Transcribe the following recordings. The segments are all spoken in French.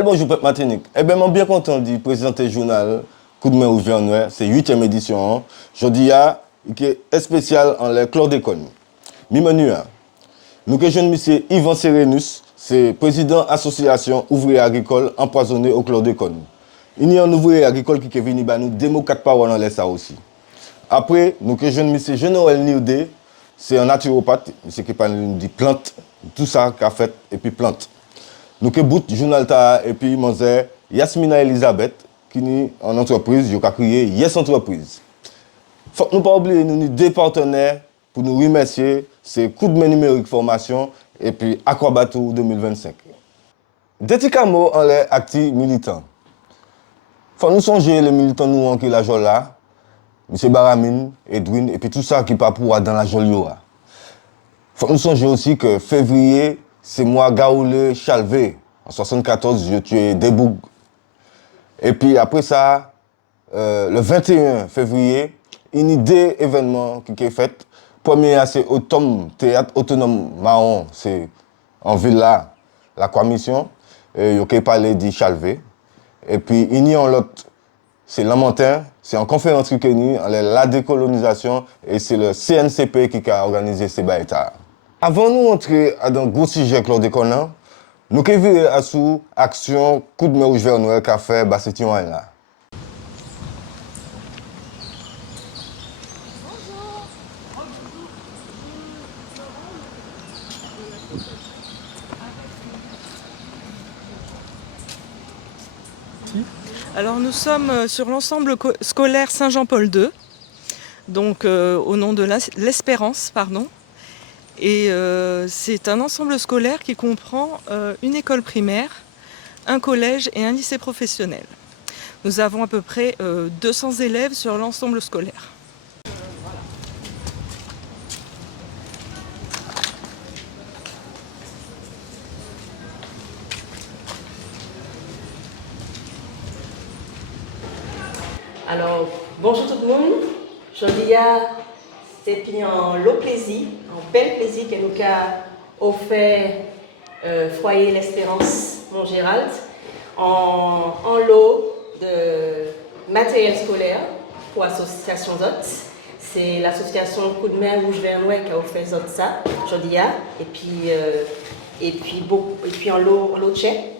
Bel bonjour, Peuple Martinique. Eh bien, je suis bien content de présenter le journal Coup de main au Noir. C'est la 8e édition. Aujourd'hui, qui est spécial en le chlordécone. Mimenu, nous que jeune monsieur Yvan Serenus, c'est président association ouvrier agricole empoisonné au chlordécone. Il y a un ouvrier agricole qui est venu nous démo 4 paroles dans les ça aussi. Après, nous que jeune monsieur Jean-Noël Nirdé, c'est un naturopathe, monsieur qui parle de plantes, tout ça qu'a fait et puis plantes. Nous que bout journal ta et puis Monzé Yasmina Elisabeth qui est en entreprise, qui a créé Yes Entreprise. Faut que nous pas oublier nous deux partenaires pour nous remercier, c'est Coup de main numérique formation et puis Aquabatou 2025. Déticamo en les actifs militants. Faut nous songer les militants nous en qui la joie là, M. Baramine, Edwin et puis tout ça qui pas pour dans la Jolioa. Faut nous songer aussi que février c'est moi Gaoulé Chalvé. En 1974, j'ai tué Deboug. Et puis après ça, le 21 février, une idée événement qui est fait. Premier, c'est Automne Théâtre Autonome Mahon, c'est en Villa, la commission. Et il a parlé de Chalvé. Et puis, il y a l'autre, c'est Lamentin, c'est en conférence qui est la décolonisation et c'est le CNCP qui a organisé ces baïtas. Avant de entrer dans le gros sujet chlordécone, nous avons vu à sous action coup de main au Noir qu'a fait Bassetion là. Alors nous sommes sur l'ensemble scolaire Saint-Jean-Paul II, donc au nom de l'Espérance, pardon. Et c'est un ensemble scolaire qui comprend une école primaire, un collège et un lycée professionnel. Nous avons à peu près 200 élèves sur l'ensemble scolaire. Alors, bonjour tout le monde. Aujourd'hui, c'est en l'eau plaisir, en bel plaisir que nous avons offert Foyer l'Espérance Montgérald en lot de matériel scolaire pour l'association ZOT. C'est l'association Coup de main Rouge Vert Noir qui a offert ZOT ça aujourd'hui et puis en lot tchèque.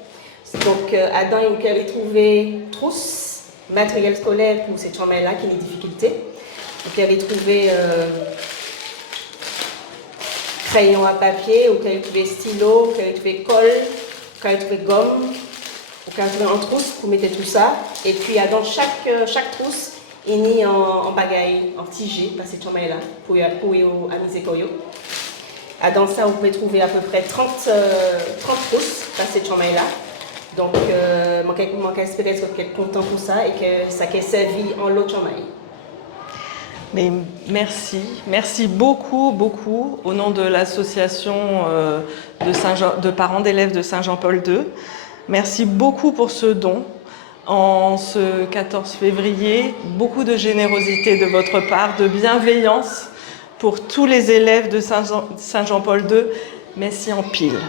Donc, Adam, il avait trouvé trousse matériel scolaire pour ces chambres-là qui ont des difficultés. Donc, il avait trouvé crayon à papier, ou qu'il avait trouvé stylo, qu'il avait trouvé colle, qu'il avait trouvé gomme, ou qu'il avait trouvé en trousse pour mettre tout ça. Et puis, dans chaque trousse, il y a en bagaille, en tigé, par ces chambres-là, pour amuser Koyo. Dans ça, vous pouvez trouver à peu près 30 trousses par ces chambres-là. Donc, j'espère que vous êtes content pour ça et que ça ait servi en l'autre chamaille. Mais merci beaucoup au nom de l'association de parents d'élèves de Saint-Jean-Paul II. Merci beaucoup pour ce don. En ce 14 février, beaucoup de générosité de votre part, de bienveillance pour tous les élèves de Saint-Jean-Paul II. Merci en pile.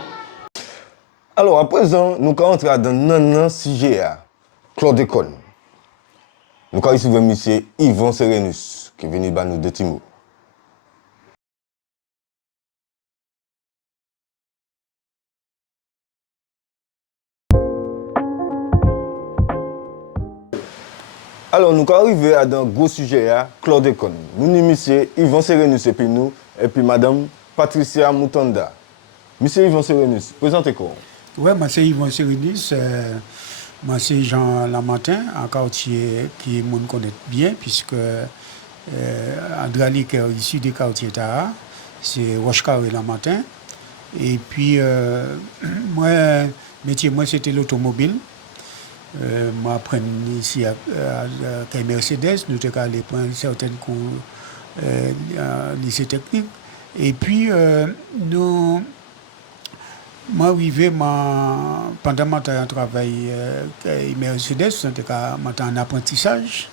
Alors, à présent, nous allons entrer dans un sujet, chlordécone. Nous allons recevoir M. Yvan Serenus, qui est venu nous de Timor. Alors, nous allons arriver à un gros sujet, chlordécone. Nous sommes M. Yvan Serenus et puis Mme Patricia Moutanda. M. Yvan Serenus, présentez-vous. Oui, moi c'est Yvan Serenus, moi c'est Jean Lamentin, un quartier qui me connaît bien, puisque Andrali qui est issu du quartier Tara, c'est Roche-Carré Lamentin. Et puis, métier, moi c'était l'automobile. Moi, après ici à Mercedes, nous avons allé prendre certaines cours lycée technique. Et puis, moi, pendant mon travail à Mercedes, j'étais en apprentissage.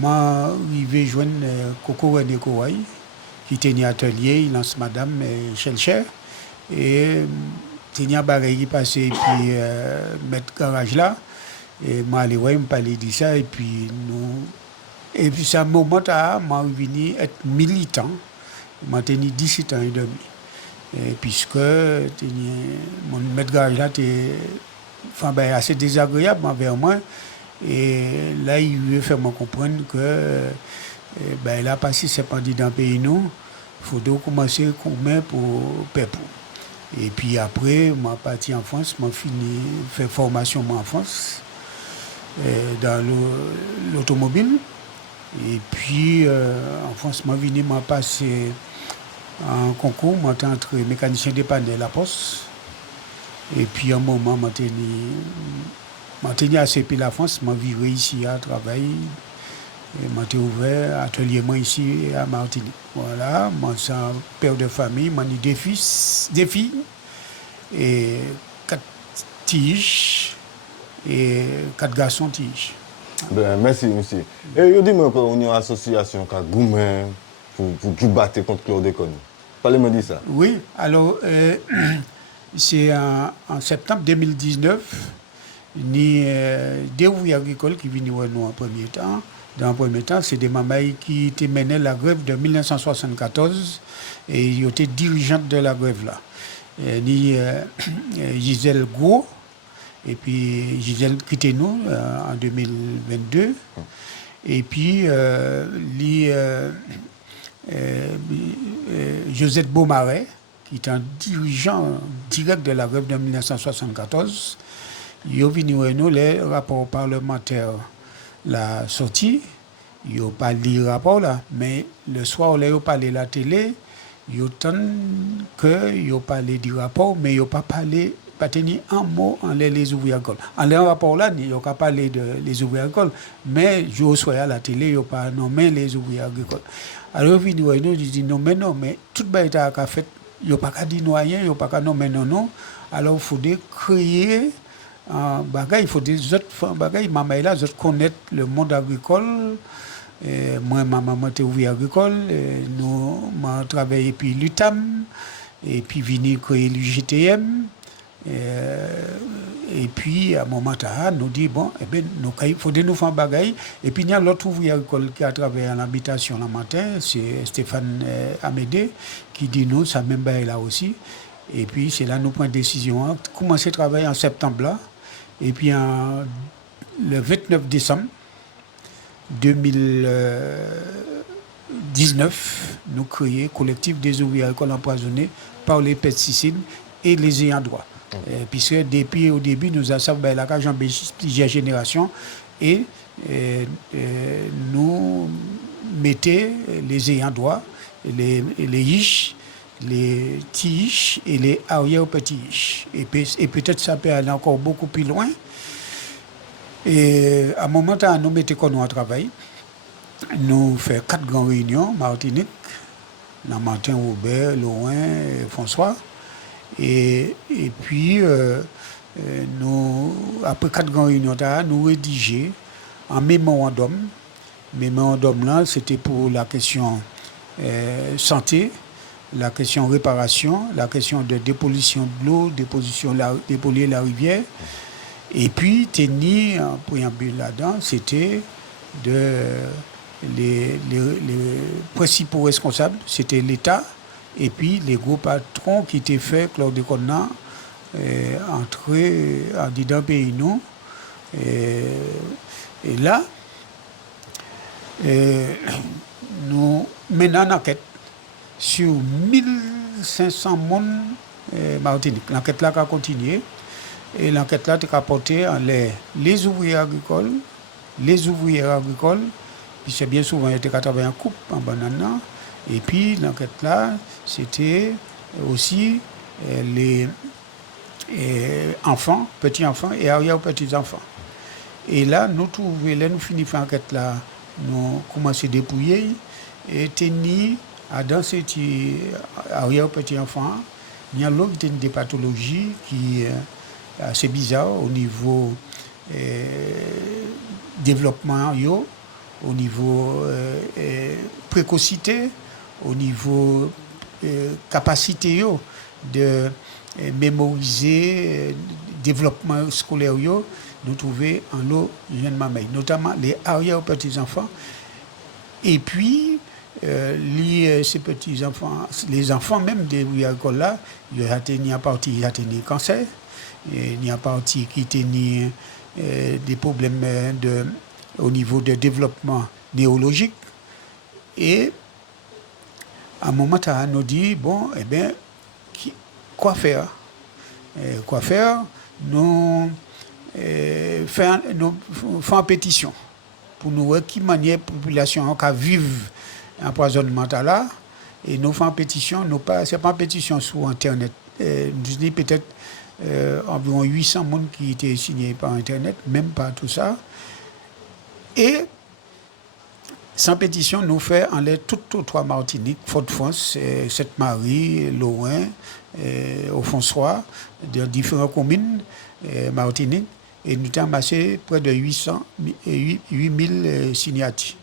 Moi, arrivé joindre Coco René Kouaï, qui était un atelier, il lance Madame Chelcher. Et tenir bagaille qui passait et puis mettre garage là et moi aller ouais me parler de ça et puis ça un moment là moi venu être militant moi tenu 17 ans et demi et puisque mon mettre garage là était enfin ben assez désagréable envers moi et là il veut faire me comprendre que ben là passé c'est pas dit dans le pays nous faut donc commencer à commettre pour peuple. Et puis après, je suis parti en France, je fini faire formation en France, dans l'automobile. Et puis en France, je suis passé un concours, je suis entré mécanicien dépanneur de la Poste. Et puis à un moment, je suis à CP la France, je suis viré ici à travailler. Je suis ouvert atelier moi ici à Martinique. Voilà, moi suis un père de famille, moi j'ai deux filles et 4 tiges et 4 garçons tiges. Ben, merci, monsieur. Et vous dites-moi qu'on a une association qui a gourmet pour battre contre chlordécone. Parlez-moi de ça. Oui, alors c'est en septembre 2019, ni deux ouvriers agricoles qui viennent nous en premier temps. Dans le premier temps, c'est des mamailles qui étaient mené la grève de 1974 et ils étaient dirigeantes de la grève là. Ni Gisèle Gros et puis Gisèle quitté nous en 2022 et puis Josette Beaumarais qui est un dirigeant direct de la grève de 1974. Ils ont venu nous les rapports parlementaires. La sortie, ils n'ont pas lu le rapport là, mais le soir, ils ont parlé de la télé, ils ont parlé du rapport, mais ils n'ont pas parlé, pas tenu un mot en les ouvriers agricoles. En leur rapport là, ils n'ont pas parlé des ouvriers agricoles, mais je soir à la télé, ils n'ont pas nommé les ouvriers agricoles. Alors, ils disent non, mais tout le monde a fait, ils n'ont pas dit rien, ils n'ont pas nommé non. Alors, il faut créer. Il faut des autres bagages. Maman est là, je connais le monde agricole. Moi, ma maman était ouvrière agricole. Nous, avons travaillé puis l'UTAM, et puis venu créer l'UGTM. Et puis, à un moment donné, nous dit bon, il faut nous faire un bagage. Et puis, il y a l'autre ouvrier agricole qui a travaillé en habitation le matin, c'est Stéphane Amédée, qui dit nous, ça même bagage là aussi. Et puis, c'est là nous prenons une décision. Commencer à travailler en septembre là. Et puis, le 29 décembre 2019, nous créons le collectif des ouvriers agricoles empoisonnés par les pesticides et les ayants droit. Puisque depuis au début, nous avons la cage en plusieurs générations et nous mettons les ayants droit, les iches, les tiges et les arrière-petits. Et peut-être ça peut aller encore beaucoup plus loin. Et à un moment où nous mettons qu'on nous travail, nous faisons 4 grandes réunions, Martinique, Lamartin, Robert, Loin, François. Et puis, après 4 grandes réunions, nous rédigeons un mémorandum. Mémorandum là, c'était pour la question santé, la question réparation, la question de dépollution de l'eau, dépolluer la rivière. Et puis, tenir un préambule là-dedans, c'était les principaux responsables, c'était l'État, et puis les gros patrons qui étaient faits chlordécone entrer en dedans pays nous. Et là, nous menons une enquête sur 1500 personnes Martinique. L'enquête là a continué et l'enquête là a porté en les ouvriers agricoles, puis c'est bien souvent été travaillé en coupe en banane. Et puis l'enquête là, c'était aussi les enfants, petits-enfants et arrière-petits-enfants. Et là, nous finissons l'enquête là, nous commençons à dépouiller et tenir à dans ces arrière-petits-enfants, il y a l'autre des pathologies qui est assez bizarre au niveau développement, au niveau précocité, au niveau capacité de mémoriser développement scolaire yo, nous trouver en l'eau jeune maman, notamment les arrière petits-enfants. Et puis ces petits-enfants, les enfants même de l'école là, il y a partie qui a cancer, il y a partie qui a des problèmes au niveau de développement néurologique. Et à un moment, on nous dit, bon, eh bien, quoi faire? Nous faisons une pétition pour nous voir qui manière la population qui vivre l'empoisonnement là. Et nous faisons une pétition, ce n'est pas une pétition sur Internet. Nous disons peut-être environ 800 personnes qui étaient signés par Internet, même pas tout ça. Et sans pétition, nous faisons en l'air toutes les trois Martiniques, Fort-de-France, Sainte-Marie, Lorrain, au François, de différentes communes Martinique, et nous avons amassé près de 8000 signatures.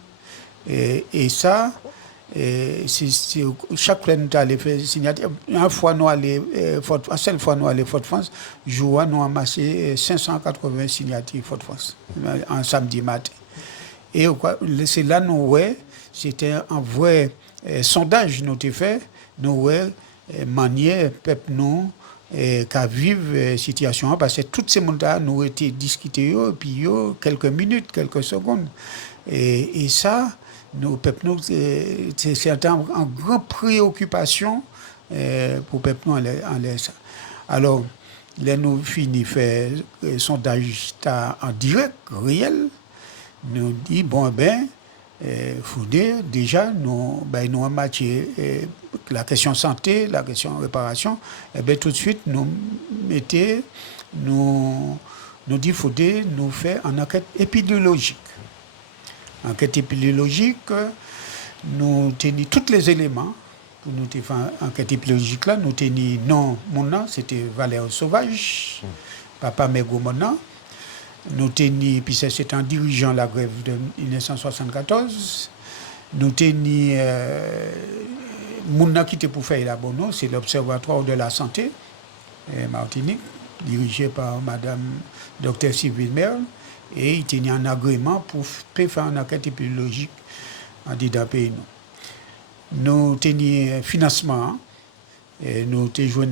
Et ça, chaque fois que nous allons faire signature, une fois nous allons Fort-de-France, nous avons amassé 580 signatures Fort-de-France, un samedi matin. Et c'est là nous voyons, c'était un vrai sondage nous avons fait, nous voyons manière peuple nous qu'à vivre situation parce que toutes ces mondes-là nous ont été discutés puis quelques minutes, quelques secondes. Et ça, nous peuple nous c'est en grande préoccupation pour peuple nous en ça. Alors là nous finissons faire sondage en direct réel. Nous dit bon faudrait déjà nous en matière la question santé, la question réparation, tout de suite nous dit faudrait nous faire une enquête épidémiologique. Enquête épidémiologique, nous tenons tous les éléments pour nous faire une enquête épidémiologique là, nous tenons non mon nom c'était Valère Sauvage, papa Mégo mon nom. Nous tenions, puis c'est un dirigeant de la grève de 1974. Nous tenions, mon qui était pour faire la bonne, c'est l'Observatoire de la santé, Martinique, dirigé par Madame Dr Sylvie Merle, et il tenait un agrément pour faire une enquête épidémiologique en dans le pays. Nous tenions financement, et nous tenions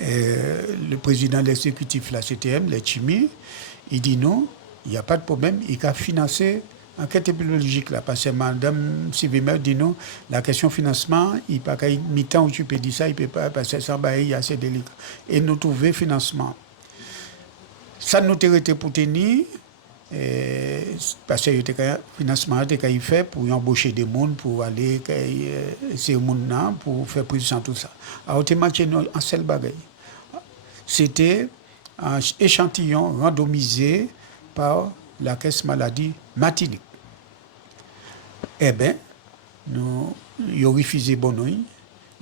le président de l'exécutif, la CTM, le Chimi, il dit non, il n'y a pas de problème, il a financé l'enquête épidémiologique là, parce que Mme Sylvie dit non, la question financement, il n'y a pas mi-temps où tu peux dire ça, il ne peut pas, parce que ça, il y a assez délicat. Et nous trouvons financement. Ça nous a été pour tenir, parce que le financement était fait pour embaucher des gens, pour aller ces gens pour faire prise de tout ça. Alors, en seul bagage. C'était un échantillon randomisé par la caisse maladie Martinique. Eh bien, nous avons refusé Bonoï.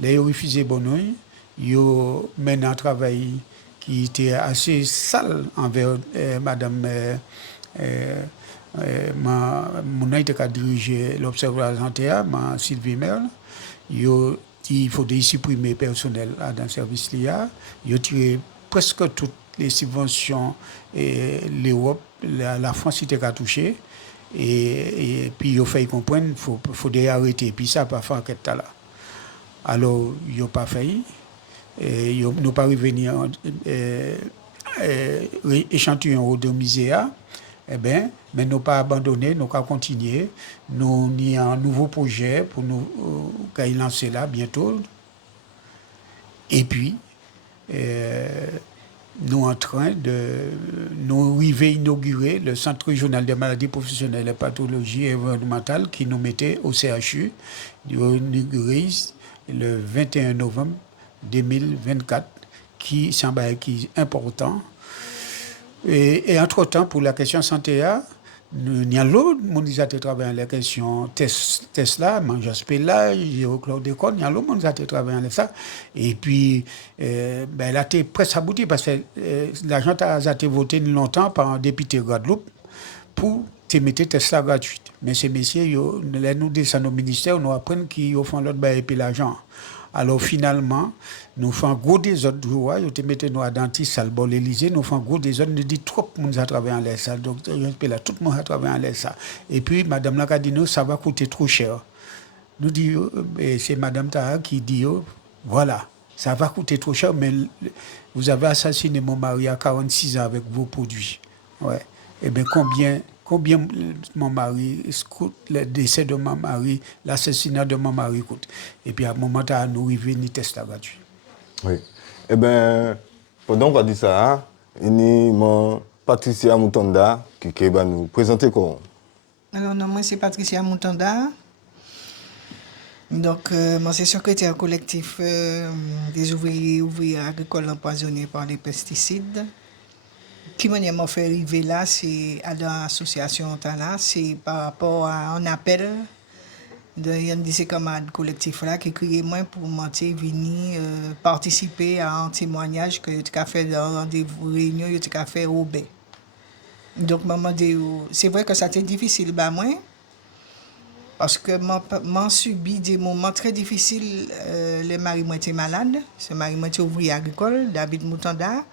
Les refusé Bonoï, ils ont mené un travail qui était assez sale envers Madame. Mon été a dirigé l'Observatoire de la santé, Sylvie Merle. Il faut supprimer le personnel dans le service LIA. Il a tiré presque toutes les subventions et l'Europe, la France était touchée. Et puis il a fait comprendre qu'il faut arrêter. Puis ça n'a pas fait enquête là. Alors, il n'a pas fait. Il n'a pas revenu échantillon au Domiséa. Eh bien, mais nous pas abandonné, nous avons continué. Nous avons un nouveau projet pour nous lancer là bientôt. Et puis, nous en train de nous inaugurer le Centre régional des maladies professionnelles et pathologies environnementales qui nous mettait au CHU. Nous inauguré le 21 novembre 2024, qui est important. Et entre-temps, pour la question santé, il y a l'autre monde qui a travaillé la question Tesla, Manjaspelage, chlordécone, il y a l'autre monde qui a travaillé ça. Et puis, elle a été presque aboutie parce que l'argent a été voté longtemps par un député Guadeloupe pour te mettre Tesla gratuite. Mais ces messieurs, nous descendons au ministère, nous apprenons qu'ils font l'autre et puis l'argent. Alors finalement, nous faisons gros désordre, nous te mettons nous à dentiste, salle bol l'Élysée, nous faisons gros désordre, nous dit trop de monde à travailler en l'air ça, donc tout le monde a travaillé en l'air ça. Et puis madame là a dit nous ça va coûter trop cher. Nous dit c'est madame Taha qui dit voilà, ça va coûter trop cher, mais vous avez assassiné mon mari à 46 ans avec vos produits. Ouais. Eh bien combien mon mari coûte, le décès de mon mari, l'assassinat de mon mari coûte. Et puis à un moment, à nous arriver, ni test gratuit. Oui. Eh bien, pendant qu'on dit ça, il y a Patricia Mutanda qui va nous présenter quoi. Alors, non, moi, c'est Patricia Mutanda. Donc, moi, c'est secrétaire collectif des ouvriers agricoles empoisonnés par les pesticides. Qui m'a fait arriver là, c'est à l'association Tana, c'est par rapport à un appel d'un de ces camarades collectifs là qui criait moi pour monter venir participer à un témoignage que tu as fait dans rendez-vous réunion tu as fait au bain. Donc maman dit c'est vrai que ça a été difficile bah moi parce que m'en subi des moments très difficiles le mari moi était malade, ce mari moi était ouvrier agricole David Mutanda.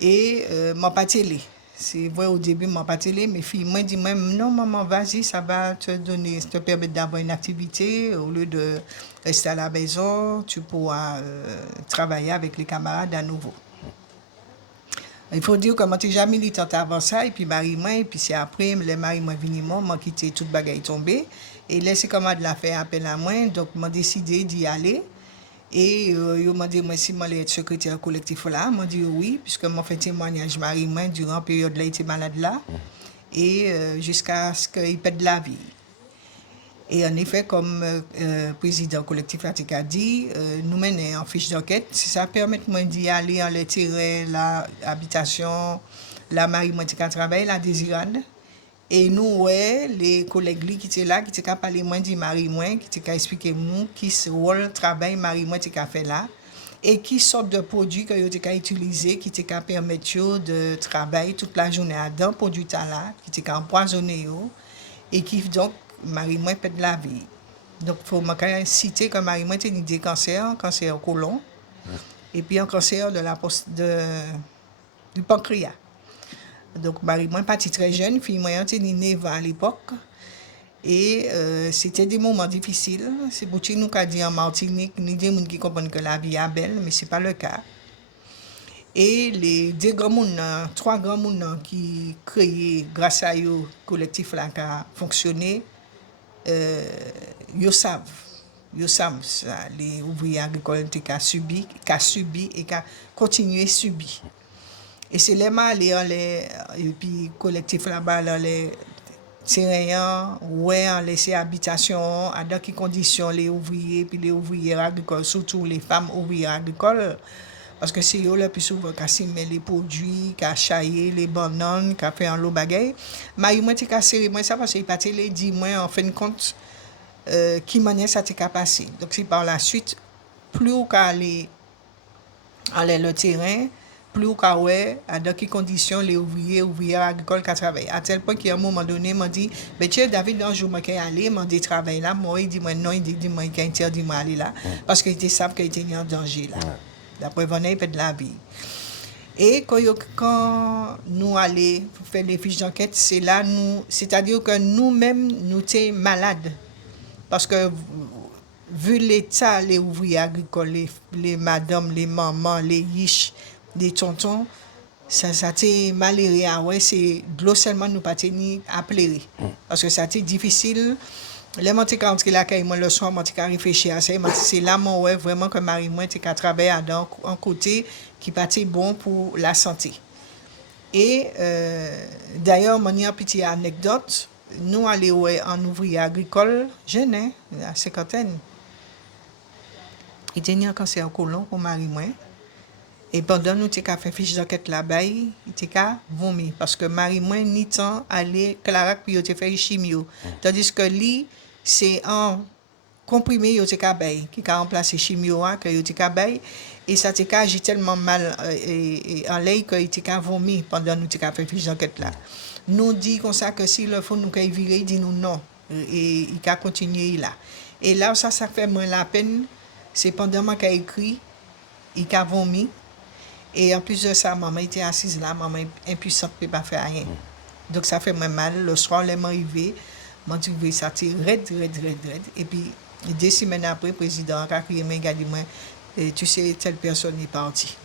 Et m'a pas télé. C'est vrai au début m'a pas télé, mes filles m'ont dit même non maman vas-y ça va te permettre d'avoir une activité au lieu de rester à la maison, tu pourras travailler avec les camarades à nouveau. Il faut dire que moi j'ai jamais militante avant ça et puis mari-moi et puis c'est après les mari-moi venu m'a quitté toute bagaille tombée et laissé camarade la faire appel à moi donc m'a décidé d'y aller. Et ils m'ont dit, moi, si je suis secrétaire collectif là, m'a dit oui, puisque moi fait témoignage mari-moi durant la période là, il était malade là, et jusqu'à ce qu'il perde la vie. Et en effet, comme président collectif là, a dit, nous menons en fiche d'enquête, ça permet moi d'y aller en le terrain, l'habitation, la mari-moi qui travaille, la désirade. Et nous, ouais, les collègues qui étaient là, qui étaient parlé moins du mari-moi, qui étaient expliqué nous qui ce rôle travail mari-moi qui a fait là, et qui sorte de produits que vous avez utilisés, qui étaient permettre de travailler toute la journée dans produit là, qui étaient empoisonnés et qui donc mari-moi perd la vie. Donc faut citer que mari-moi était des cancer côlon, et puis un cancer du pancréas. Donc, moi, partie très jeune, fille moi, j'étais née à l'époque. Et c'était des moments difficiles. C'est pour ça que nous avons dit en Martinique, ni des gens qui comprennent que la vie est belle, mais ce n'est pas le cas. Et les trois grands gens qui créent, grâce à eux, le collectif là, qui a fonctionné, ils savent. Ils savent ça, les ouvriers agricoles qui ont subi et qui ont continué à subir. Et c'est les mal et puis collectif là-bas dans les terrains ouais en laissé habitation à dans quelles conditions les ouvriers puis les ouvrières agricoles surtout les femmes ouvrières agricoles parce que c'est eux le plus souvent qui semer les produits qui chailler les bananes qui fait en l'eau bagaille mais moi t'ai cassé moi ça parce qu'il pas les dit moi en fin de compte qui manière ça t'est passé donc c'est par la suite plus au cas aller le terrain plus au cas dans quelles conditions les ouvrières agricoles qui travaillent. À tel point qu'à un moment donné, m'a dit, ben tiens, David, un jour, je aller, m'a dit travailler là. Moi, il dit, moi, non, il dit, moi, il interdit moi aller là. Parce qu'il était savent qu'il était en danger là. D'après venir, il peut de la vie. Et quand nous allons faire les fiches d'enquête, c'est là, c'est-à-dire que nous-mêmes, nous sommes malades. Parce que, vu l'état, les ouvriers agricoles, les madames, les mamans, les riches, des tontons, ça t'est malheureux. Ouais, c'est de l'eau seulement nous pas tenir à pleurer. Parce que ça t'est difficile. Les montés quand là quand moi le soir moi t'ai réfléchir à ça, c'est là moi ouais vraiment que Marie moi t'ai travailler à un côté qui pas bon pour la santé. Et d'ailleurs mon une petite anecdote, nous aller ouais en ouvrier agricole, jeune hein, à cinquantaine. Il était un cancer côlon pour Marie moi. Et pendant nous t'ai fait fiche d'enquête là-bas, il t'ai vomi parce que Marie moi ni temps aller clarac puis il t'ai fait chimio. Tandis que lui c'est un comprimé il t'ai qui a remplacé chimio que il t'ai et ça t'ai agi tellement mal et en l'air que il t'ai vomi pendant nous t'ai fait fiche d'enquête là. Nous dit comme ça que s'il le faut nous qu'il virer, il dit nous non et il a continué là. Et là ça fait moins la peine. c'est pendant que j'ai écrit, il a vomi. Et en plus de ça, maman était assise là, maman est impuissante, ne peut pas faire rien. Donc ça fait moins mal. Le soir, elle est arrivée, m'a trouvé ça raide. Et puis, 2 semaines après, le président a crié, mais il a dit, tu sais, telle personne est partie.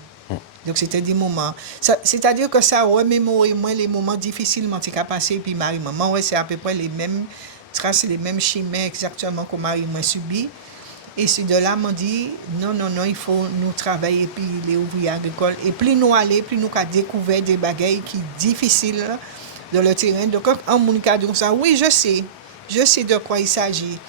Donc c'était des moments. C'est-à-dire que ça remémore moi les moments difficiles que j'ai passé, puis maman, ouais, c'est à peu près les mêmes traces, les mêmes chimères exactement que Marie m'a subi. Et c'est de là, m'a dit, non, il faut nous travailler, puis les ouvriers agricoles. Et plus nous allons, plus nous avons découvert des bagailles qui sont difficiles dans le terrain. Donc, quand on dit ça, oui, je sais de quoi il s'agit.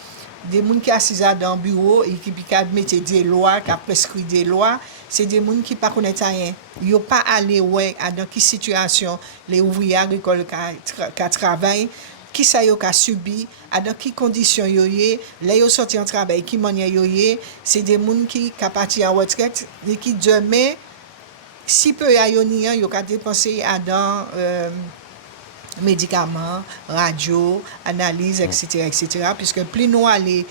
Des gens qui sont assis dans le bureau et qui mettent des lois, qui prescrit des lois, c'est des gens qui ne connaissent rien. Ils ne sont pas allés dans quelle situation les ouvriers agricoles qui travaillent, qui ça yo ka subi, dans quelles conditions yo yé, là yo sorti en travail, qui manière yo yé, c'est des gens qui ka parti en retraite et qui demain si peu ya yo ni yo ka dépenser dans médicaments, radio, analyse, etc., puisque plus nous allons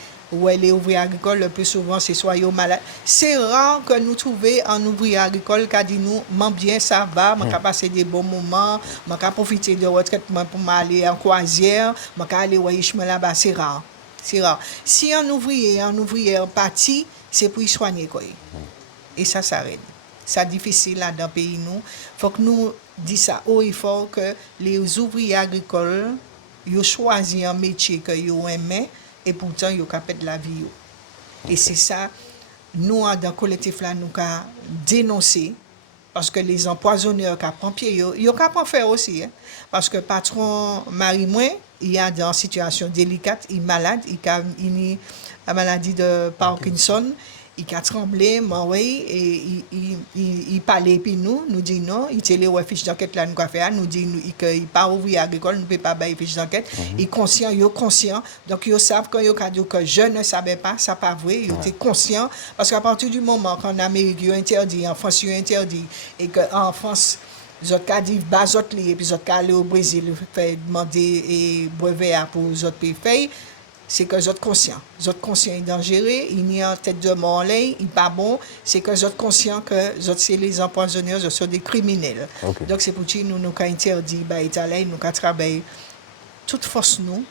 les ouvriers agricoles, le plus souvent, c'est soit ils malades. C'est rare que nous trouvions un ouvrier agricole qui dit nous, bien ça va, je passer des bons moments, je profiter de retraite pour aller en croisière, je aller voir là-bas, c'est rare. Si un ouvrier parti, c'est pour y soigner. Et ça s'arrête. C'est difficile là dans le pays. Il faut que nous disions ça haut et fort que les ouvriers agricoles ils choisissent un métier qu'ils aiment et pourtant ils ont de la vie. Et c'est ça, nous, dans le collectif, là, nous avons dénoncé parce que les empoisonneurs qui prennent pied, ils ont faire aussi. Hein, parce que le patron Marie-Moins, il est dans une situation délicate, il est malade, il a la maladie de Parkinson. Il a tremblé, et il parlait, puis nous dit non, il télé les fiches d'enquête là, nous avons fait, nous dit qu'il n'est pas ouvrier agricole, nous ne pouvons pas faire fiches d'enquête. Il est conscient, donc ils savent que je ne savais pas, ça n'est pas vrai, ils étaient conscients, parce qu'à partir du moment qu'en Amérique, ils ont interdit, en France, ils ont interdit, et qu'en France, ils ont dit, et puis ils ont allé au Brésil, fait demander et brevet pour les autres pays. C'est que vous êtes conscient. Vous êtes conscient est dangereux, il n'y a en tête de mort, il n'est pas bon. C'est que vous êtes conscient que c'est les empoisonneurs, ce sont des criminels. Okay. Donc c'est pour ça que nous avons interdit, nous avons travaillé toute force nous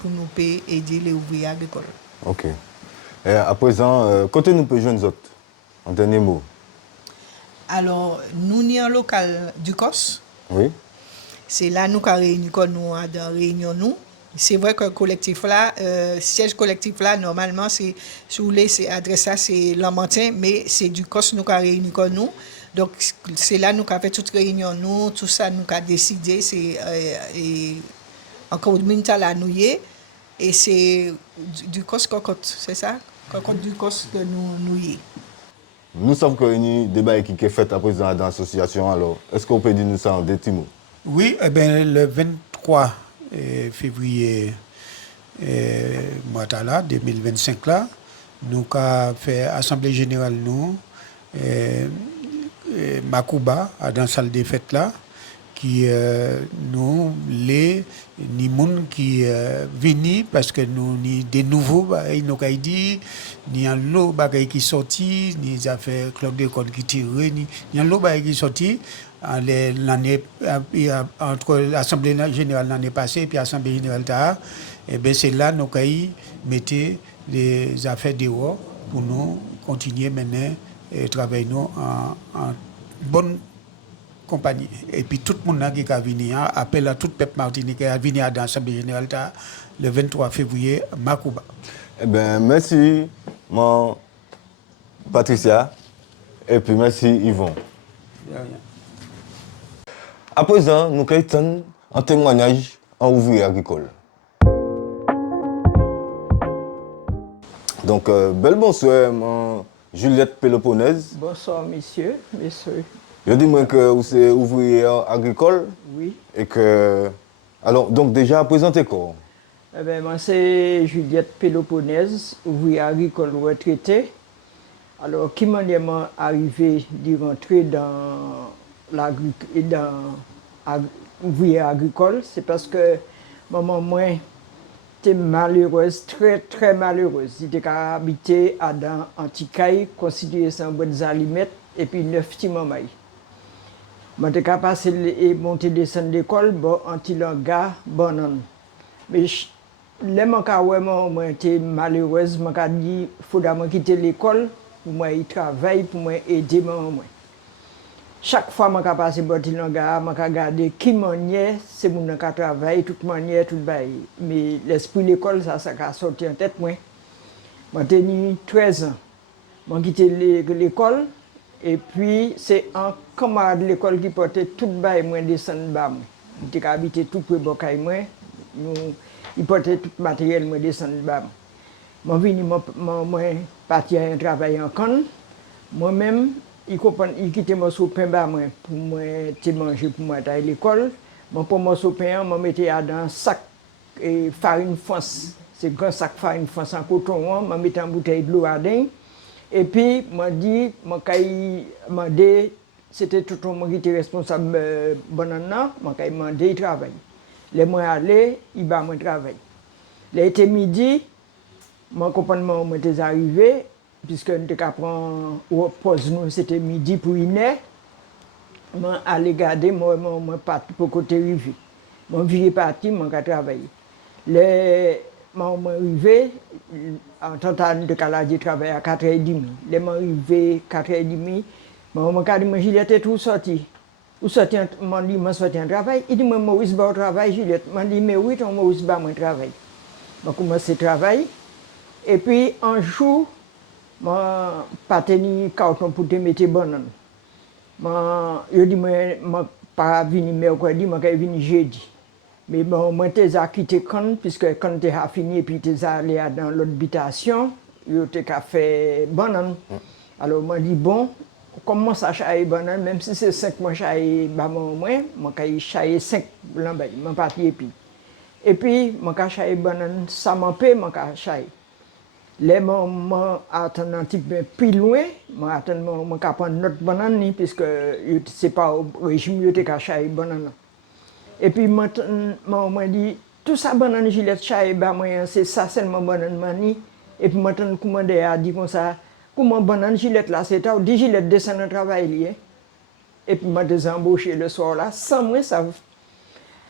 pour nous aider les ouvriers agricoles. Ok. Et à présent, côté nous peut joindre autres, en dernier mot. Alors, nous sommes en local du COS. Oui. C'est là nous avons réuni dans réunion nous. C'est vrai que le collectif là, siège collectif là, normalement, c'est adresse ça, c'est Lamantin, mais c'est du COS nous qui avons réuni comme nous. Donc, c'est là nous avons fait toute réunion, nous, tout ça, nous avons décidé, c'est encore une minute à la nouiller, et c'est du COS cocotte, c'est ça? Cocotte du COS que nous nouillons. Nous sommes réunis, débat qui est fait à présent dans l'association, alors, est-ce qu'on peut dire nous ça en deux petits mots? Oui, eh bien, le 23 février mois là 2025 là nous avons fait assemblée générale nous Makuba dans la salle des fêtes là qui nous les ni moun qui vini parce que nous ni des nouveaux nous avons dit ni un lot bagay qui sorti ni affaires club d'école qui tiré ni un lot bagay qui sorti l'année entre l'Assemblée générale l'année passée et puis l'Assemblée générale tard, et bien c'est là nous avons mis les affaires dehors pour nous continuer maintenant et travailler nous en bonne compagnie. Et puis tout le monde qui est venu, appelle à tout le peuple martiniquais qui est venu à l'Assemblée générale tard, le 23 février, Makuba. Eh bien, merci, mon Patricia, et puis merci, Yvon. À présent, nous avons un témoignage en ouvrier agricole. Donc, bel bonsoir, Juliette Péloponnèse. Bonsoir, messieurs. Je dis moi que vous êtes ouvrier agricole. Oui. Et que. Alors, donc, déjà, présentez quoi? Eh bien, moi, c'est Juliette Péloponnèse, ouvrier agricole retraité. Alors, qui m'a arrivé d'y rentrer dans l'ouvrier agricole, c'est parce que maman, moi, était malheureuse, très très malheureuse. Il était habité à dans Anticaille, constitué sans bonnes aliments et puis 9 petits mamans. Je suis passé et monter descendre l'école, bon, anti-langa, bon. Mais les gens qui étaient malheureuses, je dit qu'il faut quitter l'école pour moi y travailler, pour moi aider maman. Chaque fois que je passe par Botilanga, je regarde qui manière, c'est mon qui travaille, toute manière, tout bail. Mais l'esprit de l'école, ça a sorti en tête. J'ai tenu 13 ans. J'ai quitté l'école et puis c'est un camarade de l'école qui portait tout bail, moi descendre bas. J'étais habité tout près de Bocaï, moi. Il portait tout le matériel, moi descendre bas. Je suis venu partir à un travail en Cannes. Moi-même, il quittait mon pain bas pour moi manger pour moi à l'école. Je prends mon pain, je mettais dans un sac et farine France. C'est un grand sac farine France en coton, je mettais une bouteille de l'eau à dedans. Et puis, je dit, c'était tout le monde qui était responsable de banana, je lui ai demandé de travailler. Les mois allés, il va me travailler. L'été midi, mon compagnon m'était arrivé, puisque nous avons pause, c'était midi pour une heure. Je suis allé garder, je suis parti pour côté rivière. Je suis parti, je suis travaillé. Je suis arrivé, en tant que je travaille à 4h30. Je suis arrivé à 4h30, je me dit, Juliette est tout sorti. Où sorti, je sorti en travail. Il dit, Maurice va au travail, Juliette. Je dit, mais oui, Maurice va au travail. Je commencé à travailler. Et puis, un jour, je n'ai pas tenu carton pour te mettre bonne. Je dis, je ne vais pas venir mercredi, je vais venir jeudi. Mais bon, moi, je suis quitté Cannes, puisque quand tu as fini, et puis tu es allé dans l'autre habitation, je t'ai fait bonne. Alors, je dis, bon, comment ça chaille bonne, même si c'est 5 mois chaille, je vais chailler 5 blancs, je vais partir et puis. Et puis, je vais chailler bonne, ça m'empêche, je vais chailler. Les moments attendent un petit peu plus loin, je vais prendre notre banane, puisque ce n'est pas au régime où je chaille banane. Et puis, je dit, tout ça, banane, Juliette, chaille, c'est ça seulement banane, mani. Et puis, je me commandé à dire comme ça, comment banane, Juliette, là, c'est ça, dit Juliette descend au travail. Et puis, je me embauché le soir là, sans moi, ça.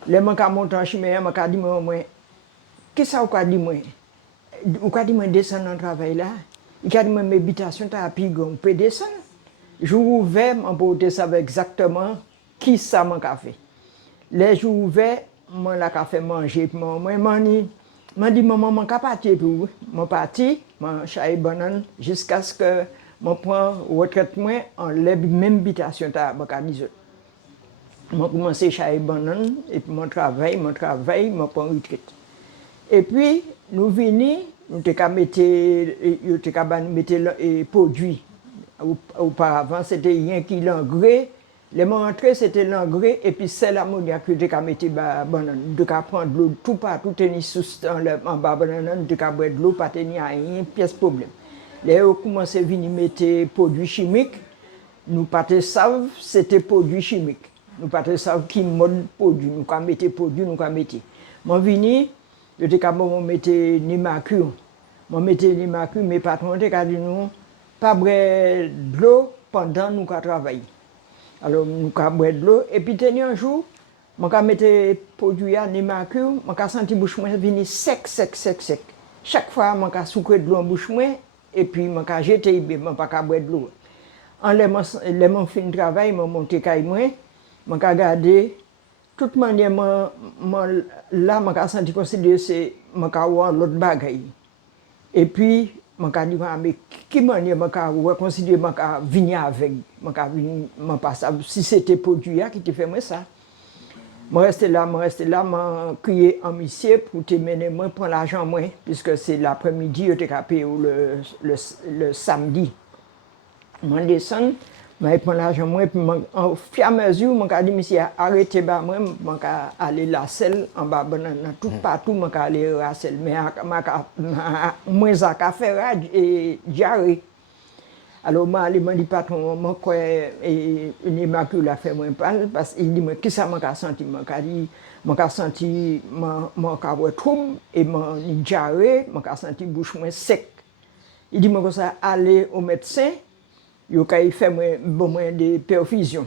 Les gens qui montent en chemin, je dit, qu'est-ce que ça vous dit, moi? Vous avez dit, moi, descendre au travail là. Il a dit, moi, mes habitations, tu as appris, on peut descendre. Je vous ouvert, je peux savoir exactement qui ça m'a fait. Les jours ouverts, je l'ai fait manger. Je dit, maman, je suis parti pour vous. Je parti, je suis banane jusqu'à ce que je prenne retraite en la même habitation. Je commencé à faire banane, et puis je travaille, je prends retraite. Et puis, nous venons, nous avons mis des produits. Auparavant, c'était rien qui l'engrais. Les rentrées, c'était l'engrais et puis c'est l'ammoniaque que tu as mis dans banane. Tu as prendre de l'eau tout partout, tenir en bas banane, tu as boire de l'eau, pas tenir rien, pièce problème. Là, on commence à venir mettre des produits chimiques. Nous pas savent, c'était produits chimiques. Nous pas savent qui mode produit. Nous avons mis des produits, nous avons mis. Moi, venu, je te mettre Nimacure. Je mettre Nimacure, mes patrons te dit nous pas boire de l'eau pendant nous travaillons. Alors, nous avons boire de l'eau. Et puis, un jour, je vais mettre des produits à Nimacure, je vais sentir bouche venir sec. Chaque fois, je vais sucrer de l'eau en bouche et puis je vais jeter, je ne vais pas boire de l'eau. En les fin de travail, je vais monter à moi, je vais regarder. De toute manière, là, je vais sentir considérer que je vais avoir l'autre bagaille. Et puis, je vais dire, mais qui manière je vais considérer que je vais venir avec. Si c'était produit qui te fait moi ça. Je reste là, je crié en monsieur pour te mener, moi, prendre l'argent, puisque c'est l'après-midi, je t'ai payé le samedi. Je descends, je prends l'argent, puis au fur et à mesure, je dis, monsieur, arrêtez, moi, je vais aller la selle, en bas, tout partout, je vais aller la selle. Mais moi, je vais faire diarrhée. Alors, je me dis, patron, une immaculée a fait moins mal, parce qu'il dit, qu'est-ce que je senti? Je dis, Je senti mon cabouet trouble et mon diarrhée, je senti bouche moins sec. Il dit moi comme ça aller au médecin, il fait des perfusions.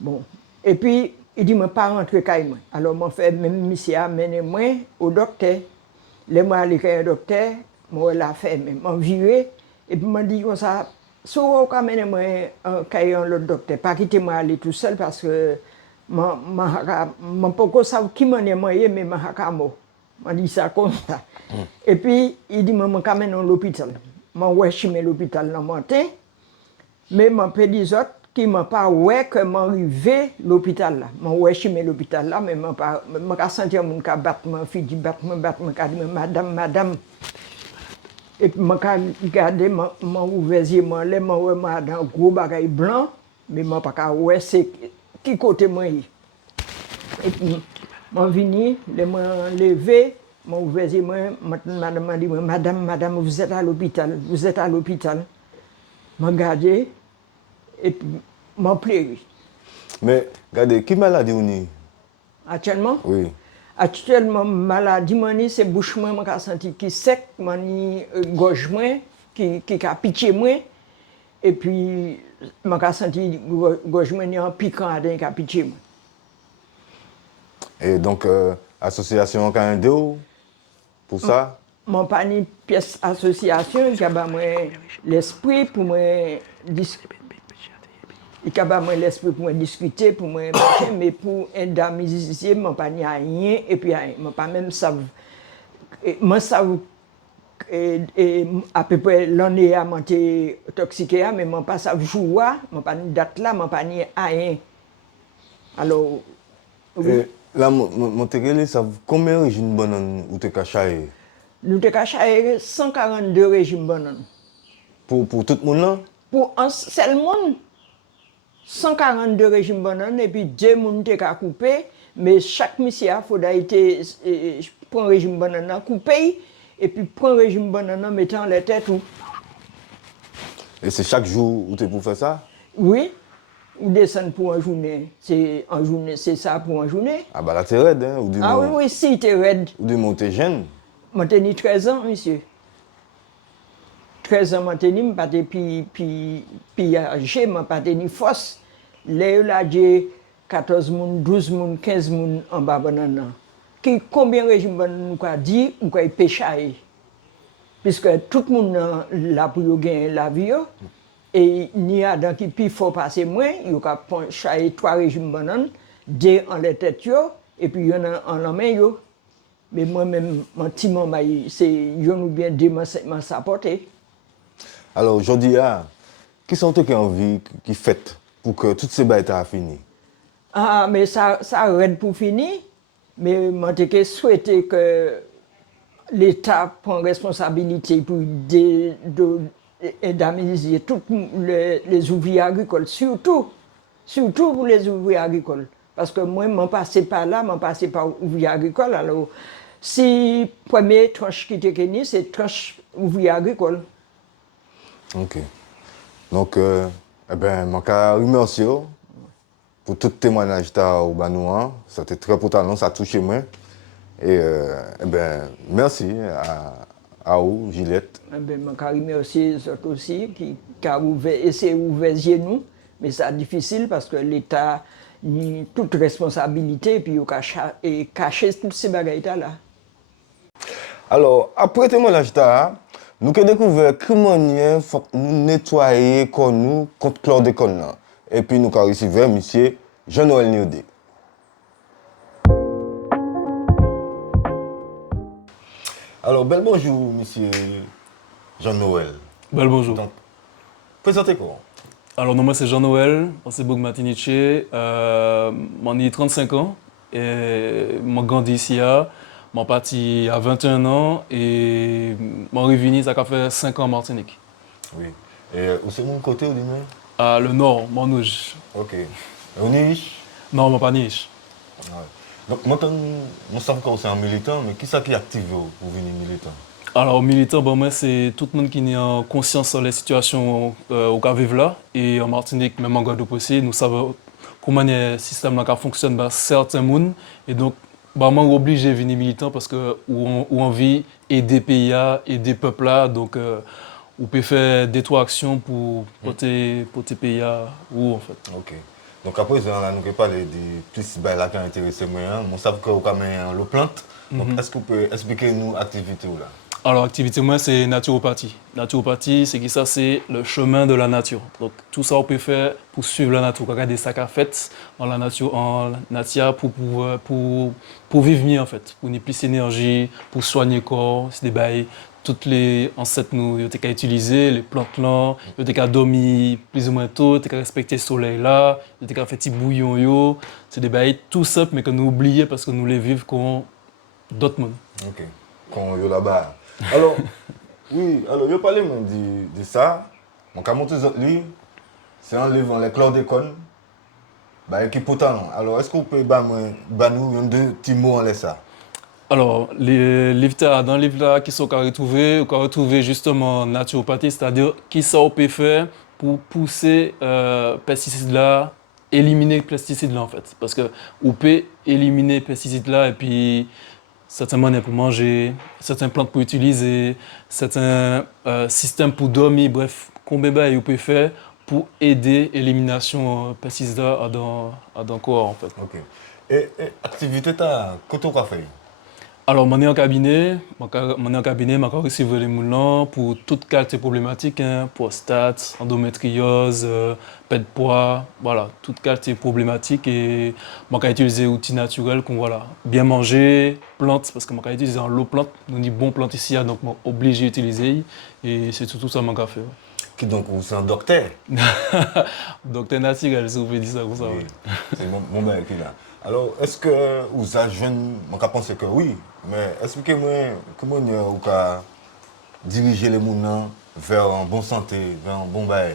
Bon. Et puis il dit moi pas rentrer chez moi. Alors moi fait même monsieur amener moi au docteur. Les moi aller chez le docteur, moi l'a fait même m'en viré et puis m'a dit comme ça si vous amener moi chez l'autre docteur, pas quitter moi aller tout seul parce que je pas savoir qui m'en est moyen mais je dit ça comme ça. Et puis il dit moi quand même à l'hôpital. Moi ouais chez l'hôpital dans matin mais mon pédisot qui m'a pas ouais que m'arrivé l'hôpital là. Moi ouais chez l'hôpital là mais m'a pas m'a senti mon ka battre mon fille dit battre ka dit madame et puis m'a regarder m'a ouvert yeux moi les m'a ouais madame gros bagay blanc mais m'a pas ouais c'est qui côté moi et puis m'a venu les m'a levé m'a ouvert yeux moi madame m'a dit madame vous êtes à l'hôpital m'a regardé et puis m'a pleuré. Mais regardez, qui maladie on est? Actuellement Oui. Actuellement maladie mani c'est bouche moi m'a senti qui sec mani gorge moi qui a piqué moi et puis m'a senti gorge moi en piquant qui a piqué moi. Et donc association quand même pour ça? Mon pas ni pièce association qui a ba moi l'esprit pour moi il a ba moi l'esprit pour moi discuter pour moi marcher mais pour indemniser mon pas ni rien et puis mon pas même savent moi savent et à peu près l'année à monter toxiqué mais mon pas savent jour mon pas ni date là mon pas ni rien alors oui. Là mon te ça combien régime banane ou te caché? Nous te caché 142 régimes bananes. Pour tout le monde là? Pour un seul monde, 142 régimes bananes et puis 2 monde te ka coupé, mais chaque monsieur il faudra été prendre un régime banane coupé et puis prendre un régime banane mettant les têtes tout. Et c'est chaque jour où tu pour faire ça? Oui. Ou descendre pour une journée, c'est ça pour une journée. Ah bah là t'es raide hein? Ou Ah oui, si t'es raide. Ou de monter jeune? Moi j'ai 13 ans, monsieur. 13 ans, moi j'ai pas de puis âgé, moi pas de force. Là j'ai 14 moun, 12 moun, 15 moun en bas banana. Combien de régimes nous a dit ou quoi péchailler? Puisque tout le monde là pour gagner la vie. Et il y a dans qui plus fort passer moins, il y a changer 3 régimes bananes, 2 en les têtes et puis il y en a en la main yo. Mais moi-même, mon petit maman, c'est yo nous bien 2 m'en s'apporter. Alors aujourd'hui, qui sont ceux qui ont envie, qui fait pour que toutes ces bêtes aient fini? Ah, mais ça arrête pour finir. Mais moi, je souhaité que l'État prenne responsabilité pour indemniser tous les ouvriers agricoles, surtout pour les ouvriers agricoles. Parce que moi, je ne passais pas là, je passais par ouvriers agricoles. Alors, si la première tranche qui était gagnée, c'est tranche ouvrier agricole. Ok. Donc, je remercie pour tout témoignage au Banouan. C'était très important, ça a touché moi. Et merci à vous, Gillette. Je remercie les autres aussi qui ont essayé d'ouvrir les yeux nous, mais c'est difficile parce que l'État a toute responsabilité et puis il a caché toutes ces bagailles-là. Alors, après le témoignage, nous avons découvert comment nous nettoyer nous contre chlordécone. Et puis nous avons reçu M. Jean-Noël Niodé. Alors, bel bonjour, M. Jean-Noël. Bel bonjour. Donc, présentez-vous. Alors, moi, c'est Jean-Noël, c'est Boug Matiniche. J'ai 35 ans et j'ai grandi ici. Je suis parti à 21 ans et je suis revenu, ça fait 5 ans en Martinique. Oui. Et où c'est mon côté ou du moins? À le nord, Manouche. Ok. Au Niche? Non, je ne suis pas Niche. Ouais. Donc, maintenant, nous savons que c'est un militant, mais qui est-ce qui est actif pour venir militant? Alors, militant, moi, c'est tout le monde qui a conscience sur les situations au cas vivre là. Et en Martinique, même en Guadeloupe aussi, nous savons comment le système là fonctionne dans certains mondes et donc bah moi obligé de venir militant parce que où on vit aider pays aider peuple là donc on peut faire des trois actions pour tes pays où en fait. Ok. Donc après, nous allons parler des plus là qui ont intéressé moi. On sait que vous avez le plante. Donc est-ce que vous pouvez expliquer nous l'activité là? Alors, l'activité, moi, c'est naturopathie. Naturopathie, c'est qui ça? C'est le chemin de la nature. Donc, tout ça, on peut faire pour suivre la nature. Regarder ça qu'a fait dans la nature, pour vivre mieux, en fait. Pour avoir plus d'énergie, pour soigner le corps. C'est des bails. Toutes les ancêtres, nous, ils ont qu'à utiliser, les plantes là, ils ont qu'à dormir plus ou moins tôt, ils ont qu'à respecter le soleil là, ils ont qu'à faire des bouillons yo. C'est des bails tout simples, mais que nous oublions parce que nous les vivons comme d'autres mondes. Ok. Quand on est là-bas. Alors, oui, alors, je parlais même de ça. Mon camonte lui, c'est un livre, les chlordécone, qui est potent. Alors, est-ce que vous pouvez nous deux petits mots en laisse ça? Alors, dans les livres là, qui sont retrouver justement naturopathie, c'est-à-dire qui ça on peut faire pour pousser pesticides là, éliminer pesticides là en fait. Parce que on peut éliminer pesticides là et puis certaines manières pour manger, certaines plantes pour utiliser, certains systèmes pour dormir, bref, combien de vous pouvez faire pour aider l'élimination pesticides là dans le corps en fait. Ok. Et activité, qu'est-ce que tu as fait? Alors, je suis en cabinet, je receive les moulins pour toute qualité problématique, hein, prostate, endométriose, perte de poids, voilà, toute qualité problématique. Et je utiliser des outils naturels comme voilà, bien manger, plantes, parce que je utilise l'eau plante, nous avons bon plante ici, donc je suis obligé d'utiliser. Et c'est tout ça que je fais. Qui donc, vous êtes un docteur? Docteur naturel, si vous pouvez dire ça comme ça. Oui, c'est mon mec qui est là. Alors, est-ce que vous avez jeune, je pense que oui, mais expliquez-moi comment vous pouvez diriger les gens vers une bonne santé, vers un bon bail.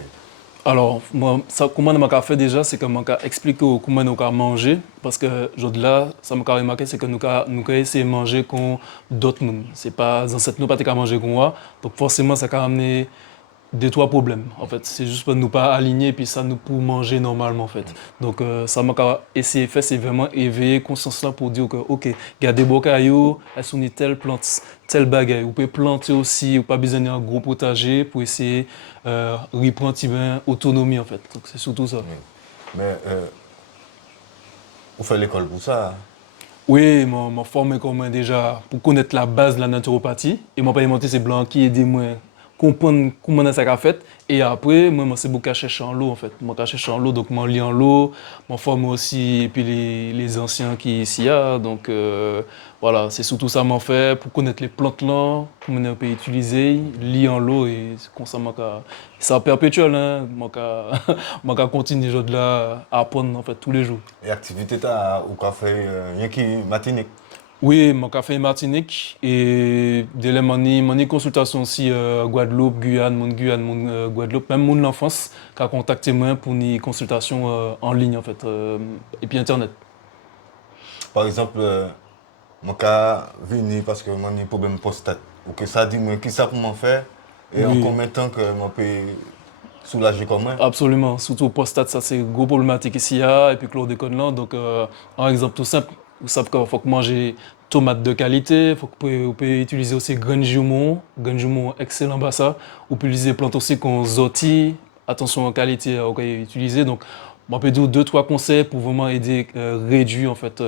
Alors, moi, comment je fait déjà, c'est que je expliqué comment on manger. Parce que, là, ça m'a remarqué, c'est que nous avons essayé de manger comme d'autres monde. C'est pas, dans cette nous pas manger comme moi. Donc, forcément, ça a amené deux, trois problèmes. En fait, c'est juste pour nous pas aligner puis ça nous pour manger normalement en fait. Donc ça m'a essayé de faire, c'est vraiment éveiller conscience là pour dire que ok, gardez beaux cailloux, elles sont telle plante, telle bagaille. Vous pouvez planter aussi, ou pas besoin d'un gros potager pour essayer reprendre une autonomie en fait. Donc c'est surtout ça. Oui. Mais vous faites l'école pour ça? Oui, m'a formé comme déjà pour connaître la base de la naturopathie et m'a pas inventé ces blancs qui aident moi comprendre comment ça a fait et après moi c'est beaucoup à chercher en l'eau en fait moi à chercher en l'eau donc moi lis en l'eau moi forme aussi et puis les anciens qui ici a donc voilà c'est surtout ça m'a fait pour connaître les plantes là comment on peut utiliser lire en l'eau et comme ça ça perpétuel hein moi continuer de là à apprendre en fait tous les jours. Et activité ta ou café rien qui Martinique? Oui, mon café Martinique et dès mon consultation aussi Guadeloupe, Guyane, Guadeloupe, même mon enfance qui a contacté moi pour une consultation en ligne en fait et puis internet. Par exemple, mon cas venu parce que j'ai un problème prostate ou que ça dit moi qui ça pour m'en faire et Oui. en combien de temps que moi peux soulager comme moi? Absolument, surtout prostate ça c'est une grosse problématique ici et puis chlordécone là donc un exemple tout simple. Vous savez qu'il faut que manger tomates de qualité, faut que vous pouvez utiliser aussi graines jumeaux excellent bah ça. Vous pouvez utiliser plantes aussi comme zoti, attention à la qualité vous pouvez utiliser. Donc, on peut dire 2-3 conseils pour vraiment aider réduire en fait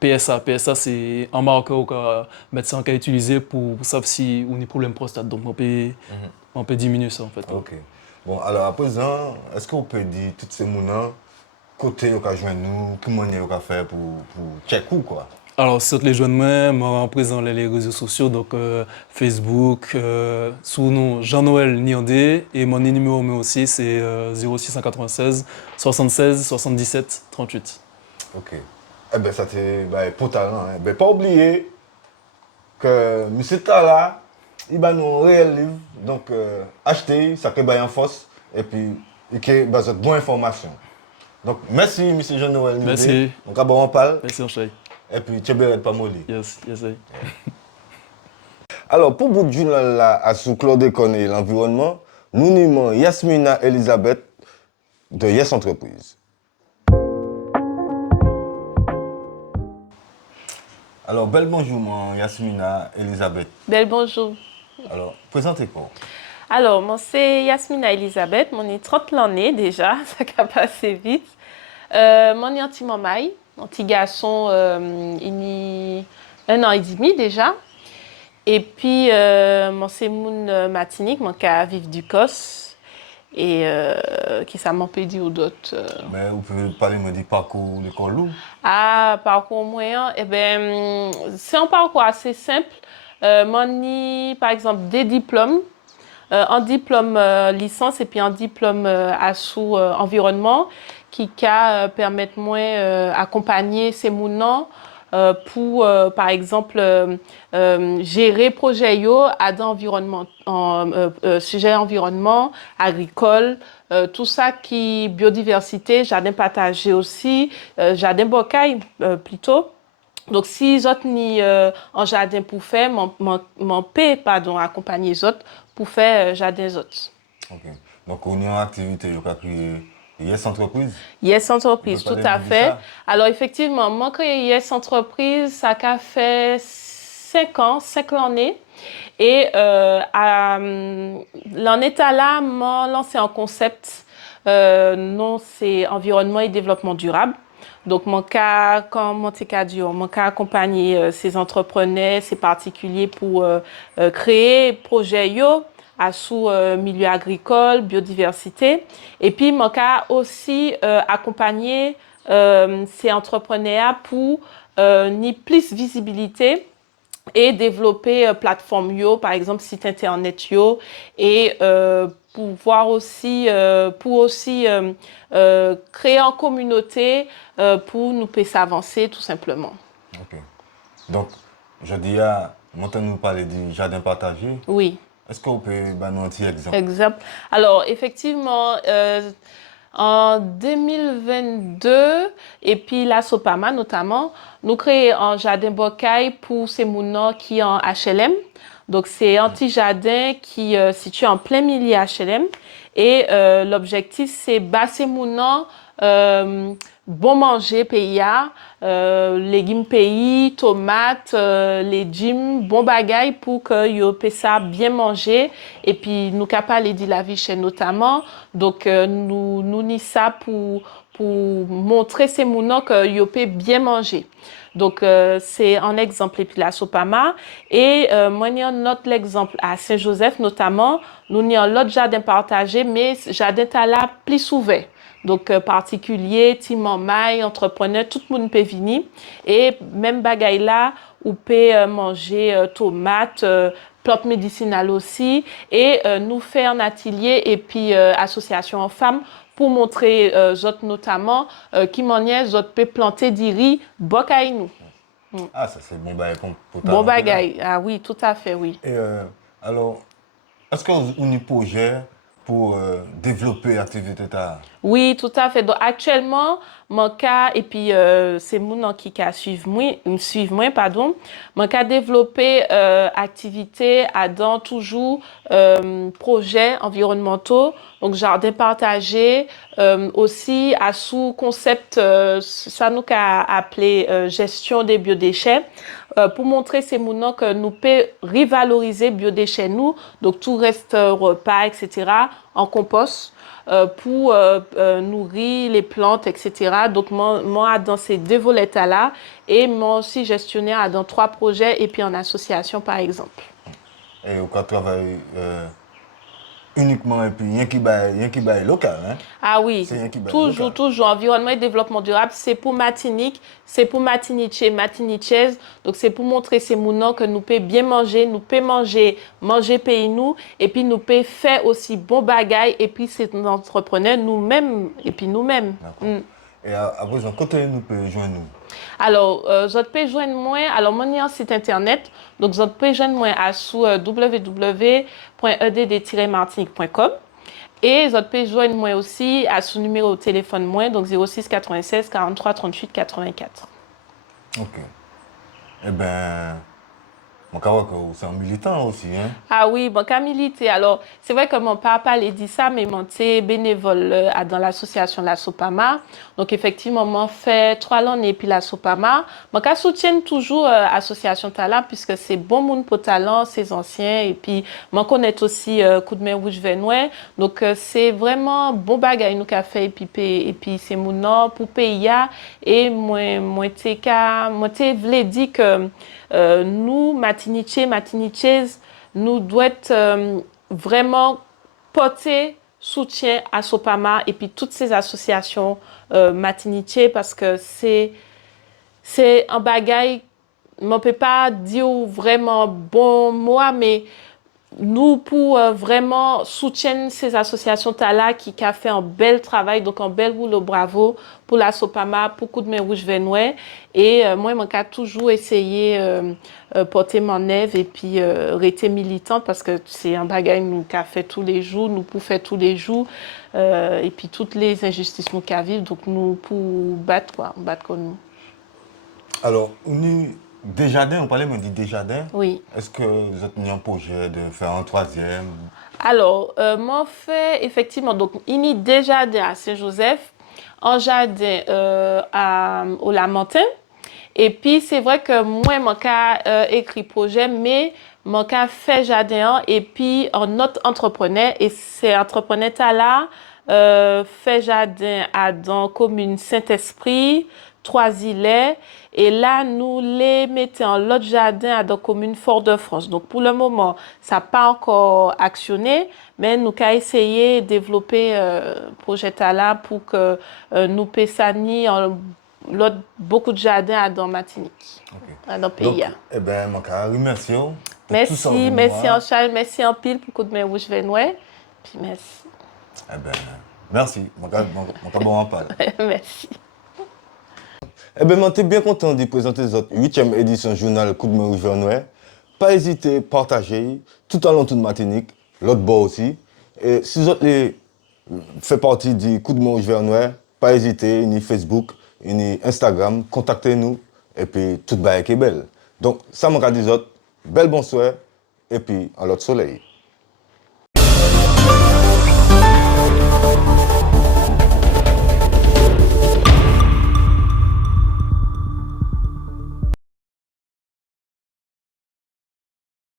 PSA. PSA c'est un marqueur que médecin peut utiliser pour savoir si on a des problèmes prostate. Donc, on peut diminuer ça en fait. Ok. Bon, alors à présent, est-ce que vous pouvez dire tous ces mounans côté vous pouvez joindre nous, comment vous pouvez faire pour check ou quoi? Alors, si vous les joindre moi, en présent les réseaux sociaux, donc Facebook, sous nom Jean-Noël Niandé, et mon numéro aussi, c'est 0696 76 77 38. Ok. Eh bien, ça c'est potal. Hein. Ben, pas oublier que M. Tala, il a un réel livre. Donc, achetez, ça peut en force. Et puis, il y a de bonnes informations. Donc, merci, M. Jean-Noël Niandé. Merci. Donc, on parle. Merci, Anchaï. Et puis, tu es pas molli. Yes, yes, yes. Alors, pour bout de journal là, à sous chlordécone et l'environnement, nous nommons Yasmina Elisabeth de Yes Entreprise. Alors, bel bonjour, moi, Yasmina Elisabeth. Bel bonjour. Alors, présentez quoi? Alors, moi, c'est Yasmina Elisabeth. Mon est 30 l'année déjà, ça va passer vite. Mon est anti-mamaï, un petit garçon, il a 1 an et demi déjà. Et puis, mon c'est mon matinique, mon cas vivre du COS. Et qui ça m'empêche dire d'autres. Mais vous pouvez parler me du parcours de l'école où? Ah, parcours moyen, eh ben, c'est un parcours assez simple. Moi, par exemple, des diplômes. Un diplôme licence et puis un diplôme à sous environnement qui permettre moi accompagner ces mounants pour par exemple gérer projet yo à d'environnement sujet environnement agricole tout ça qui biodiversité jardin partagé aussi jardin bocaille plutôt. Donc, si les autres ni en jardin pour faire, mon paix, pardon, accompagner les autres pour faire jardin les autres. Ok. Donc, on est en activité, vous avez créé Yes Entreprise? Yes Entreprise, Vous tout pouvez à parler de fait. ça? Alors, effectivement, moi, créé Yes Entreprise, ça a fait 5 ans, 5 l'année. Et l'année là, moi, lancé un concept, non, c'est environnement et développement durable. Donc, mon cas, comme mon cas accompagner ces entrepreneurs, ces particuliers pour créer projet yo à sous milieu agricole, biodiversité. Et puis, mon cas aussi accompagner ces entrepreneurs pour ni plus visibilité et développer plateforme yo, par exemple site internet yo, et pouvoir aussi créer en communauté pour nous puissions avancer tout simplement. Ok. Donc, je dis, maintenant nous parler du jardin partagé. Oui. Est-ce que vous pouvez nous un petit exemple? Exemple. Alors, effectivement, en 2022, et puis la Sopama notamment, nous créons un jardin bocaille pour ces mounons qui en HLM. Donc, c'est un petit jardin qui est situé en plein milieu HLM. Et l'objectif, c'est basser mounons bon manger PIA, légumes pays, tomates, légumes, bon bagaille pour que yo puisse ça bien manger et puis nous capable de la vie chez notamment donc nous ni ça pour montrer ces mounons que yo peut bien manger. Donc, c'est un exemple, et puis la Sopama. Et moi, il y a un autre exemple à Saint-Joseph, notamment. Nous, il y a l'autre jardin partagé, mais jardin là plus ouvert. Donc, particulier, timamaï, entrepreneur, tout le monde peut venir. Et même bagaille là, on peut manger tomates, plantes médicinales aussi. Et nous faire un atelier et puis association en femmes pour montrer autres notamment qui manière autres peut planter du riz bocaille nous. Ah, ça c'est bon bagaille pour Bon bagaille, ah oui, tout à fait, oui. Et alors, est-ce que vous avez un projet pour développer l'activité? Oui, tout à fait. Donc, actuellement, mon cas, et puis c'est mon qui suivent moi, pardon, mon cas développer activité à dans toujours projets environnementaux, donc jardin partagé, aussi à sous concept, ça nous qu'a appelé gestion des biodéchets. Pour montrer ces mounons que nous pouvons revaloriser biodéchets nous, donc tout reste repas, etc., en compost pour nourrir les plantes, etc. Donc moi dans ces 2 volets-là et moi aussi gestionnaire dans 3 projets et puis en association par exemple. Et au cas travail uniquement et puis rien qui bail local, hein? Ah oui, toujours, local. toujours. Environnement et développement durable, c'est pour Martinique, c'est pour Martinique, Martiniquaise. Donc, c'est pour montrer ces mounons que nous pouvons bien manger, nous pouvons manger pays nous, et puis nous pouvons faire aussi bon bagaille, et puis c'est nos entrepreneurs nous-mêmes, et puis nous-mêmes. Et à présent, côté nous peut joindre nous? Alors, vous pouvez joindre moi, alors mon site internet, donc vous pouvez joindre moi à sous www.edd-martinique.com et vous pouvez joindre moi aussi à son numéro de téléphone moi, donc 06 96 43 38 84. Ok. Eh bien, Mon cas, c'est un militant aussi, hein? Ah oui, bon, qu'à militer. Alors, c'est vrai que mon papa l'a dit ça, mais mon t'es bénévole dans l'association La Sopama. Donc, effectivement, mon fait 3 ans et puis La Sopama. Mon cas soutient toujours l'association Talent, puisque c'est bon monde pour Talent, c'est anciens. Et puis, mon connaît aussi Coup de main rouge Venoy. Donc, c'est vraiment bon bagage nous qu'a fait et puis c'est mon nom pour pays. Et moi, t'ai voulu dire que nous, Matinichaises, nous devons vraiment porter soutien à Sopama et puis toutes ces associations Matinichais parce que c'est un bagage, je ne peux pas dire vraiment bon moi, mais nous, pour vraiment soutenir ces associations là qui a fait un bel travail, donc un bel boulot, bravo pour la Sopama, pour Coup de main rouge Venoy. Et moi, je toujours essayé porter mon œuvre et puis rester militante parce que c'est un bagage nous qu'a fait tous les jours, nous pour faire tous les jours et puis toutes les injustices nous qu'a vivre, donc nous pour battre comme nous. Alors, Desjardins, on parlait, mais dit Desjardins. Oui. Est-ce que vous avez un projet de faire un 3e? Alors, moi, fait effectivement, donc, il y a déjà à Saint-Joseph, un jardin au Lamentin. Et puis, c'est vrai que moi, j'ai écrit projet, mais j'ai fait jardin et puis un autre entrepreneur, et c'est entrepreneur là, fait jardin dans la commune Saint-Esprit, Trois-Îlets. Et là, nous les mettons en l'autre jardin dans la commune Fort-de-France. Donc, pour le moment, ça n'a pas encore actionné, mais nous avons essayé de développer le projet là pour que nous puissions beaucoup de jardins dans Martinique, dans le pays. Donc, eh bien, je remercie. Merci en Charles, merci en pile pour Coup de main rouge Venoy. Puis merci. Eh bien, merci. Je bon en parle. Merci. Eh bien, je suis bien content de présenter notre 8e édition journal Coup de main rouge Venoy. Pas hésiter à partager tout au long de Martinique, l'autre bord aussi. Et si vous faites partie du Coup de main rouge Venoy, pas hésiter, ni Facebook, ni Instagram, contactez-nous et puis tout va être belle. Donc, ça m'a dit belle bonsoir et puis à l'autre soleil.